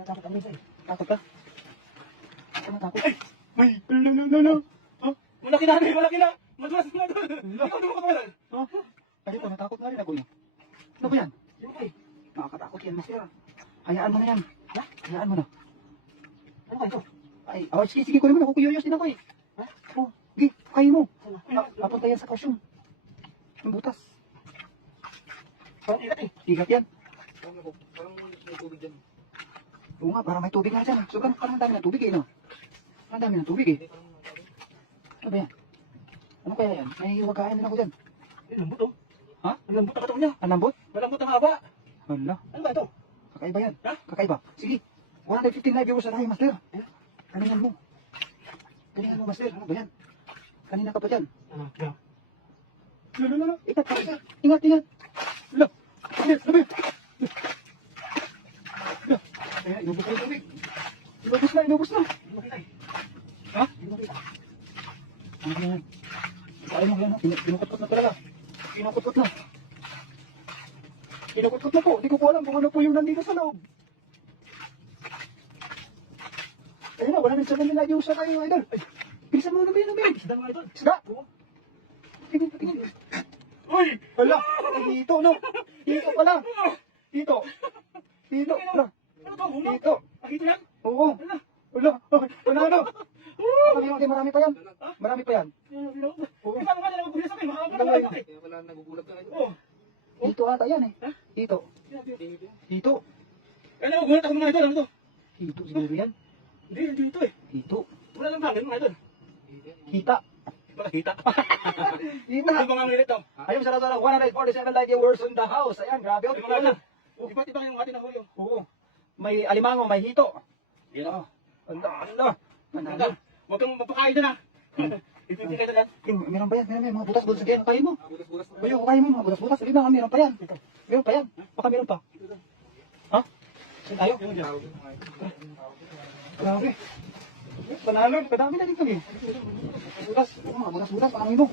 Natakot kami sa'yo. Takot ka? Ako natakot. Ay! May! No. Ha? Malaki na, malaki na! Madulas na doon! Ikaw naman kapalan! Ha? Ay, ito, natakot nga rin ako niya. Ano ba yan? Yung kay. Nakakatakot yan, master. Hayaan mo na yan. Ha? Hayaan mo na. Ano ka ito? Ay, sige, kunin mo na. Kukuyuyos din ako eh. Ha? Oh, sige, kain mo. Papunta yan sa kausyong. Yung butas. Parang ikat eh. Igat yan. Parang may tubig dyan. Oo nga, parang may tubig nga dyan. So, parang ang dami ng tubig eh, no? Ang dami ng tubig eh. Ano ba yan? Ano kaya yan? May hiwagain din ako dyan. Ay, lambot oh. Ha? Ang lambot ang katawan niya. Ang lambot? Malambot ang haba. Hala, Ano ba ito? kakaiba yan. Ha? Kakaiba. Sige, 115 live viewers na tayo, master. Kaningan mo. Kaningan mo, master. Ano ba yan? Kanina ka pa dyan. Yeah. No. Ingat. Hala. Sabi. Ay, inubos na yung tubig. Inubos na. Hindi makita eh. Ha? Hindi makita. Ano yan? Ayaw mo yan, kinukot-kot na talaga. Kinukot-kot na. Kinukot-kot na po. Hindi ko po alam kung ano po yung nandito sa loob. Ayun na, wala nang sabi nila yung sa tayo, idol. Ay, bilisan mo na ba yan, Abel? Isda nga ito. Isda? Oo. Tingin. Uy! Hala, dito, no? Dito pala. Dito. Hala. Ano to? Bunga? Dito. Nakita yan? Oo. Hala. Hala. Panalo. Marami pa yan. Marami pa yan. Oo. Kita mo nga na nagpulis ako eh. Makakapala Ito, ka ito. eh. Kaya wala nagugulat ka ngayon. Oo. Dito ata yan eh. Ha? Dito. Dito. Kaya nagugulat ako mga idol. Ano to? Dito siguro yan. Hindi ito eh. Dito. Wala lang hangin mga idol. Kita. Makakita. Kita. Ano ba nga ngilit to? Ayun, sa 147 live viewers in the house. Ayan, grabe. Ay, mga idol. Iba't iba yung atin na huli. Oo. May alimango, may hito. Yan o. Anda. Idol, huwag kang mapakain doon ha. Ipipin kayo doon. Meron pa yan, mga butas-butas again. Kain mo. Bulas-bulas na. Bayo, kain mo, mga butas-butas. Sabi na, meron pa yan. Meron pa yan. Baka meron pa. Ha? Saan tayo? Grabe. Panalo, kadami na dito eh. Butas, mga butas-butas, paano mo?